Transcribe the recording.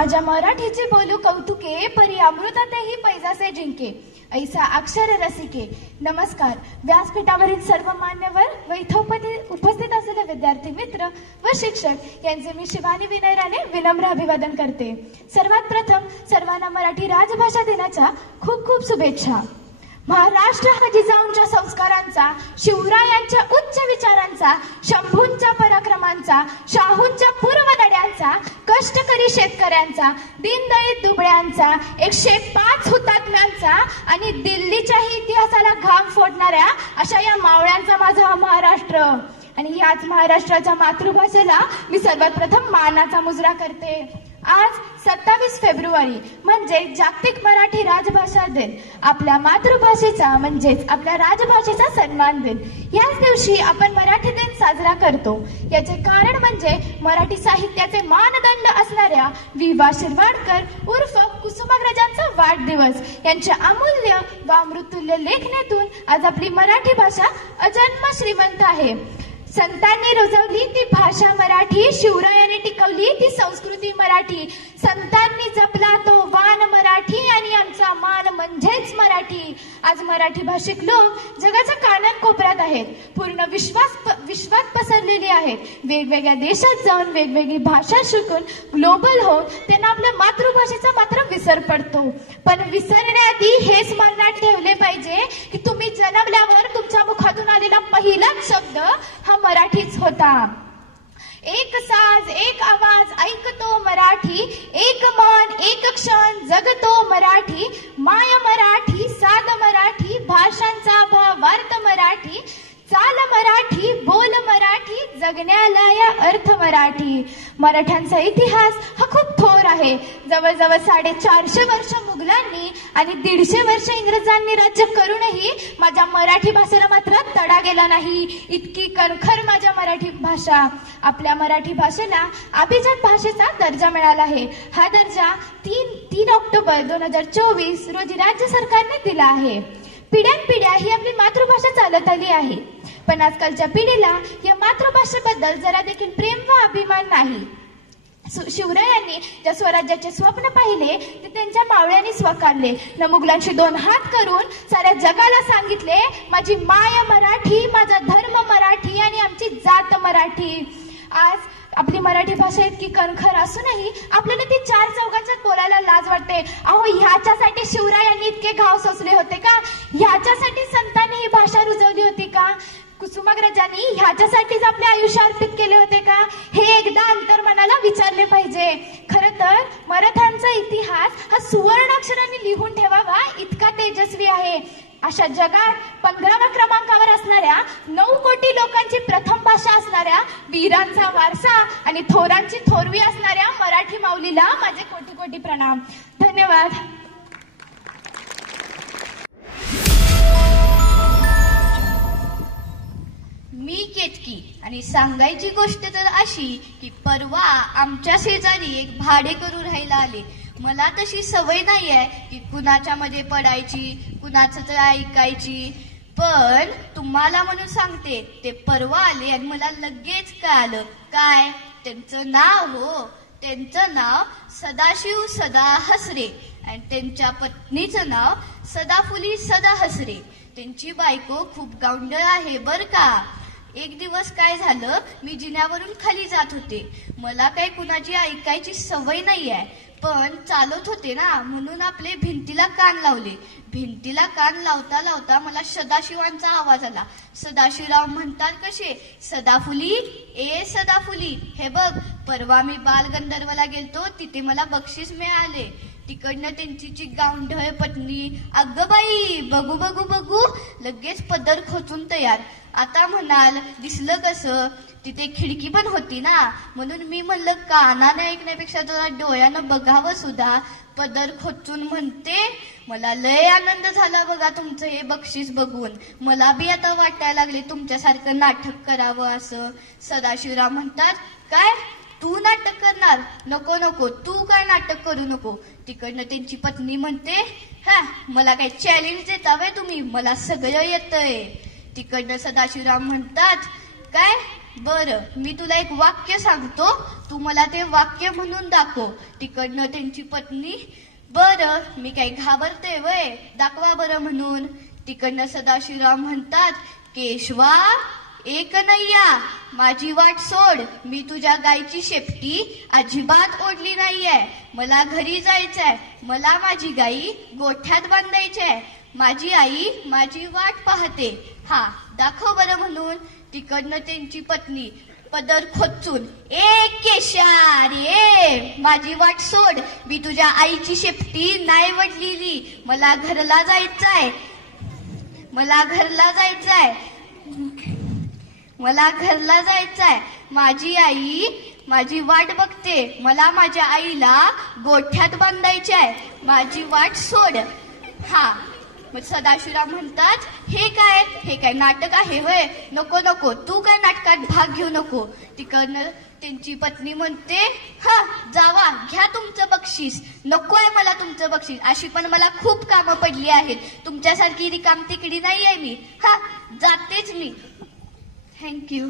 माझ्या मराठीचे बोलू कौतुके, परी अमृतातही पैजासे जिंके, ऐसा अक्षर रसिके. नमस्कार. व्यासपीठावरील सर्व मान्यवर व इथे उपस्थित असलेले विद्यार्थी मित्र व शिक्षक यांचे मी शिवानी विनय राणे विनम्र अभिवादन करते. सर्वात प्रथम सर्वांना मराठी राजभाषा दिनाच्या खूप खूप शुभेच्छा. महाराष्ट्र हा जिजाऊंच्या संस्कारांचा, शिवरायांच्या उच्च विचारांचा, शंभूंच्या पराक्रमांचा, शाहूंच्या पूर्वदड्यांचा, कष्टकरी शेतकऱ्यांचा, दीनदलित दुबळ्यांचा, 105 हुतात्म्यांचा आणि दिल्लीच्याही इतिहासाला घाम फोडणाऱ्या अशा या मावळ्यांचा माझा हा महाराष्ट्र. आणि याच महाराष्ट्राच्या मातृभाषेला मी सर्वात प्रथम मानाचा मुजरा करते. आज 27 फेब्रुवारी म्हणजे जागतिक मराठी राजभाषा दिन. आपल्या मातृभाषेचा म्हणजेच आपल्या राजभाषेचा सन्मान दिन. याच दिवशी आपण मराठी दिन साजरा करतो. याचे कारण म्हणजे मराठी साहित्याचे मानदंड असणाऱ्या वि.वा. शिरवाडकर उर्फ कुसुमाग्रजांचा वाढदिवस. यांच्या अमूल्य व अमृतुल्य लेखनातून आज आपली मराठी भाषा अजन्म श्रीमंत आहे. संतांनी रुजवली ती भाषा मराठी, शिवरायाने टिकवली ती संस्कृती मराठी. संतांनी जपला तो वान मराठी आणि आमचा मान म्हणजेच मराठी. आज मराठी भाषिक लोक जगाच्या कानाकोपऱ्यात आहेत. पूर्ण विश्वात पसरलेले आहेत. वेगवेगळ्या देशात जाऊन वेगवेगळी भाषा शिकून ग्लोबल होऊन त्यांना आपल्या मातृभाषेचा मात्र विसर पडतो. पण विसरण्याआधी हे स्मरणात ठेवले पाहिजे की तुम्ही जन्मल्यावर तुमच्या मुखातून आलेला पहिलाच शब्द हा मराठीच होता. एक साज एक आवाज ऐकतो मराठी, एक मन एक क्षण जगतो मराठी, माय मराठी साध मराठी, भाषांचा भावार्थ मराठी, चाल मराठी बोल मराठी, जगण्याला या अर्थ मराठी. मराठ्यांचा इतिहास हा खूप थोर आहे. जवळजवळ 450 वर्ष मुघलांनी आणि 150 वर्ष इंग्रजांनी राज्य करूनही माझ्या मराठी भाषेला मात्र तडा गेला नाही. इतकी कणखर माझ्या मराठी भाषा. आपल्या मराठी भाषेला अभिजात भाषेचा दर्जा मिळाला आहे. हा दर्जा 3 ऑक्टोबर 2024 रोजी राज्य सरकारने दिला आहे. पिढ्यानपिढ्या ही आपली मातृभाषा चालत आली आहे. पण आजकालच्या पिढीला या मातृभाषेबद्दल जरा देखील प्रेम व अभिमान नाही. शिवरायांनी ज्या स्वराज्याचे स्वप्न पाहिले ते त्यांच्या मावळ्यांनी स्वकारले. न मुघलांशी 2 हात करून साऱ्या जगाला सांगितले, माझी माय मराठी, माझा धर्म मराठी आणि आमची जात मराठी. आज आपली मराठी भाषा इतकी कणखर असूनही आपल्याला ती 4 चौघांच्यात बोलायला लाज वाटते. अहो, ह्याच्यासाठी शिवरायांनी इतके घाव सोसले होते का? ह्याच्यासाठी संतांनी ही भाषा रुजवली होती का? कुसुमाग्रजांनी ह्याच्यासाठीच आपले आयुष्य अर्पित केले होते का? हे एकदा अंतर्मनाला विचारले पाहिजे. खरं तर मराठ्यांचा इतिहास हा सुवर्णाक्षरांनी लिहून ठेवावा इतका तेजस्वी आहे. अशा जगात 15व्या क्रमांकावर असणाऱ्या 9 कोटी लोकांची प्रथम भाषा असणाऱ्या वीरांचा वारसा आणि थोरांची थोरवी असणाऱ्या मराठी माऊलीला माझे कोटी कोटी प्रणाम. धन्यवाद. मी केतकी आणि सांगायची गोष्ट तर अशी की परवा आमच्या शेजारी एक भाडेकरू राहायला आले. मला तशी सवय नाही आहे की कुणाच्या मध्ये पडायची, कुणाचं तर ऐकायची. पण तुम्हाला म्हणून सांगते, ते परवा आले आणि मला लगेच कळालं. काय त्यांचं नाव सदाशिव सदा हसरे आणि त्यांच्या पत्नीचं नाव सदाफुली सदा हसरे. त्यांची बायको खूप गावंढळ आहे बर का. एक दिवस काय झालं, मी जिन्यावरून खाली जात होते. मला काही कुणाची ऐकायची सवय नाही आहे, पण चालत होते ना म्हणून आपले भिंतीला कान लावले. भिंतीला कान लावता लावता मला सदाशिवांचा आवाज आला. सदाशिवराव म्हणतात कसे, सदाफुली ए सदाफुली, हे बघ परवा मी बालगंधर्वला गेलतो, तिथे मला बक्षीस मिळाले. तिकडनं त्यांची गावंढळ पत्नी, अगं बाई बघू बघू बघू, लगेच पदर खोचून तयार. आता म्हणाल दिसलं कसं, तिथे खिडकी पण होती ना म्हणून मी म्हणलं कानाने ऐकण्यापेक्षा जरा डोळ्यानं बघावं सुद्धा. पदर खोचून म्हणते, मला लय आनंद झाला बघा तुमचं हे बक्षीस बघून. मला बी आता वाटायला लागले तुमच्यासारखं नाटक करावं असं. सदाशिवराव म्हणतात, काय तू नाटक करणार? नको नको, तू काय नाटक करू नको. तिकडनं त्यांची पत्नी म्हणते, मला काय चॅलेंज देता वे तुम्ही, मला सगळं येतंय. तिकडनं सदाशिवराव म्हणतात, काय बरं, मी तुला एक वाक्य सांगतो, तू मला ते वाक्य म्हणून दाखव. तिकडनं त्यांची पत्नी, बरं मी काही घाबरते वय, दाखवा बरं म्हणून. तिकडनं सदाशिवराव म्हणतात, केशवा एक नय्या माझी वाट सोड, मी तुझ्या गायची शेपटी अजिबात ओढली नाहीये. मला घरी जायचंय, मला माझी गाई गोठ्यात बांधायचीय. माझी आई माझी वाट पाहते. हा दाखव बरं म्हणून. तिकडनं त्यांची पत्नी पदर खोचून, ए केशा रे माझी वाट सोड, मी तुझ्या आईची शेपटी नाही वडलेली. मला घरला जायचंय, मला घरला जायचंय, मला घरला जायचंय. माझी आई माझी वाट बघते, मला माझ्या आईला गोठ्यात बांधायचे आहे. माझी वाट सोड. हा मग सदाशिवराव म्हणतात, हे काय नाटक आहे होय? नको नको, तू काय नाटकात भाग घेऊ नको. तिकडनं त्यांची पत्नी म्हणते, हा जावा घ्या तुमचं बक्षीस, नको आहे मला तुमचं बक्षीस, अशी पण मला खूप कामं पडली आहेत, तुमच्यासारखी रिकाम तिकडी नाही आहे मी. हा जातेच मी. थँक्यू.